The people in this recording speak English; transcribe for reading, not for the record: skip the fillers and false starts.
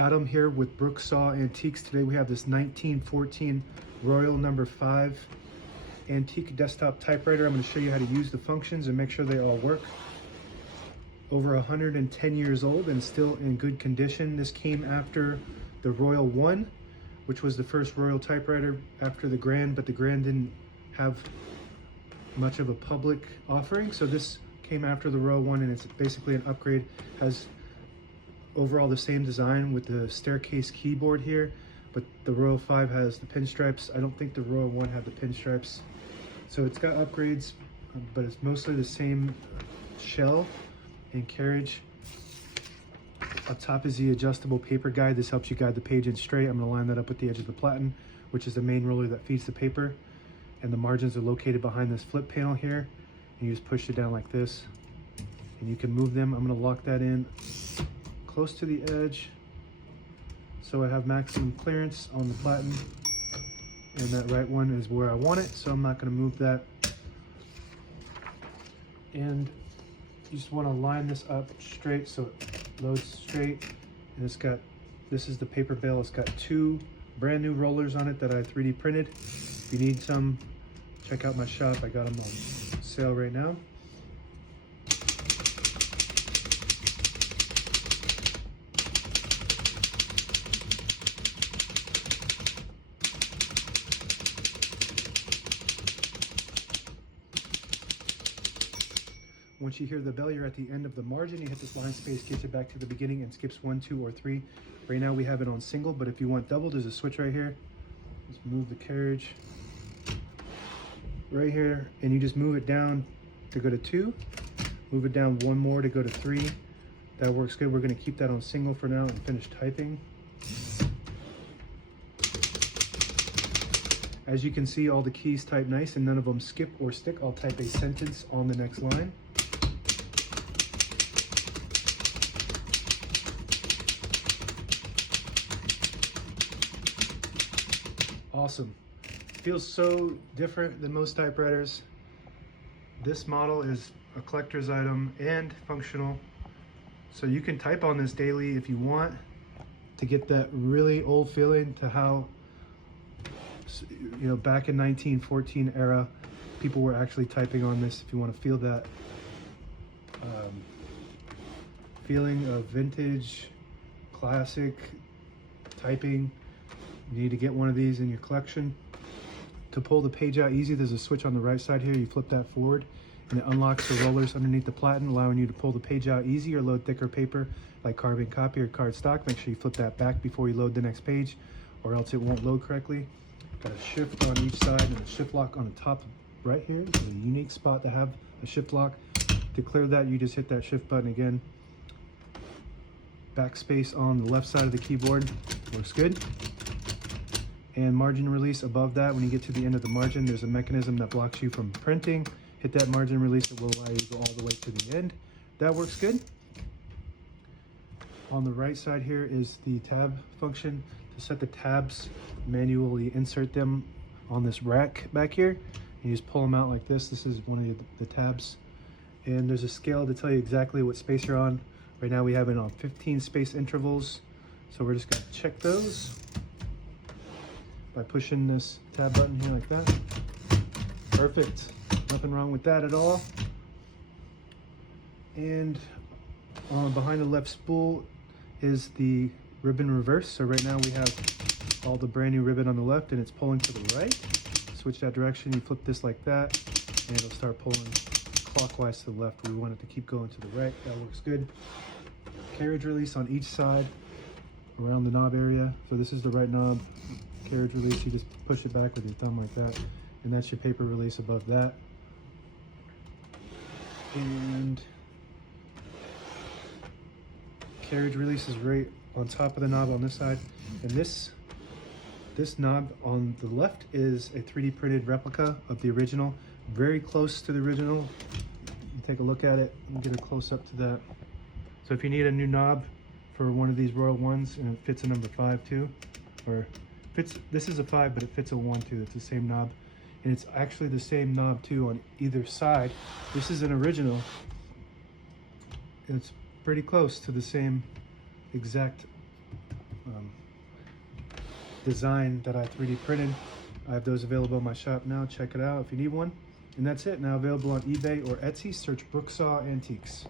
Adam here with Brooksaw Antiques. Today we have this 1914 Royal No. 5 antique desktop typewriter. I'm going to show you how to use the functions and make sure they all work. Over 110 years old and still in good condition. This came after the Royal 1, which was the first Royal typewriter after the Grand, but the Grand didn't have much of a public offering. So this came after the Royal 1 and it's basically an upgrade. Has overall the same design with the staircase keyboard here, but the Royal 5 has the pinstripes. I don't think the Royal 1 had the pinstripes. So it's got upgrades, but it's mostly the same shell and carriage. Up top is the adjustable paper guide. This helps you guide the page in straight. I'm going to line that up with the edge of the platen, which is the main roller that feeds the paper. And the margins are located behind this flip panel here. And you just push it down like this, and you can move them. I'm going to lock that in close to the edge so I have maximum clearance on the platen, and that right one is where I want it, so I'm not going to move that. And you just want to line this up straight so it loads straight. And it's got, this is the paper bale. It's got 2 brand new rollers on it that I 3D printed. If you need some, check out my shop. I got them on sale right now. Once you hear the bell, you're at the end of the margin. You hit this line space, gets it back to the beginning, and skips 1, 2, or 3. Right now we have it on single, but if you want double, there's a switch right here. Just move the carriage right here, and you just move it down to go to 2. Move it down 1 more to go to 3. That works good. We're going to keep that on single for now and finish typing. As you can see, all the keys type nice and none of them skip or stick. I'll type a sentence on the next line. Awesome. Feels so different than most typewriters. This model is a collector's item and functional. So you can type on this daily if you want to get that really old feeling to how, you know, back in 1914 era, people were actually typing on this. If you want to feel that feeling of vintage, classic typing, you need to get one of these in your collection. To pull the page out easy, there's a switch on the right side here. You flip that forward and it unlocks the rollers underneath the platen, allowing you to pull the page out easy or load thicker paper like carbon copy or cardstock. Make sure you flip that back before you load the next page, or else it won't load correctly. Got a shift on each side and a shift lock on the top right here. It's a unique spot to have a shift lock. To clear that, you just hit that shift button again. Backspace on the left side of the keyboard works good. And margin release above that. When you get to the end of the margin, there's a mechanism that blocks you from printing. Hit that margin release, it will allow you to go all the way to the end. That works good. On the right side here is the tab function. To set the tabs, manually insert them on this rack back here. And you just pull them out like this. This is one of the tabs. And there's a scale to tell you exactly what space you're on. Right now we have it on 15 space intervals. So we're just gonna check those by pushing this tab button here like that. Perfect. Nothing wrong with that at all. And behind the left spool is the ribbon reverse. So right now we have all the brand new ribbon on the left and it's pulling to the right. Switch that direction, you flip this like that, and it'll start pulling clockwise to the left. We want it to keep going to the right. That works good. Carriage release on each side around the knob area. So this is the right knob. Carriage release, you just push it back with your thumb like that, and that's your paper release above that. And carriage release is right on top of the knob on this side, and this knob on the left is a 3D printed replica of the original, very close to the original. You take a look at it and get a close up to that. So if you need a new knob for one of these Royal ones, and it fits a number 5 too, or fits, this is a 5 but it fits a 1 too. It's the same knob, and it's actually the same knob too on either side. This is an original. It's pretty close to the same exact design that I 3D printed. I have those available in my shop now. Check it out if you need one. And that's it. Now available on eBay or Etsy. Search Brooksaw Antiques.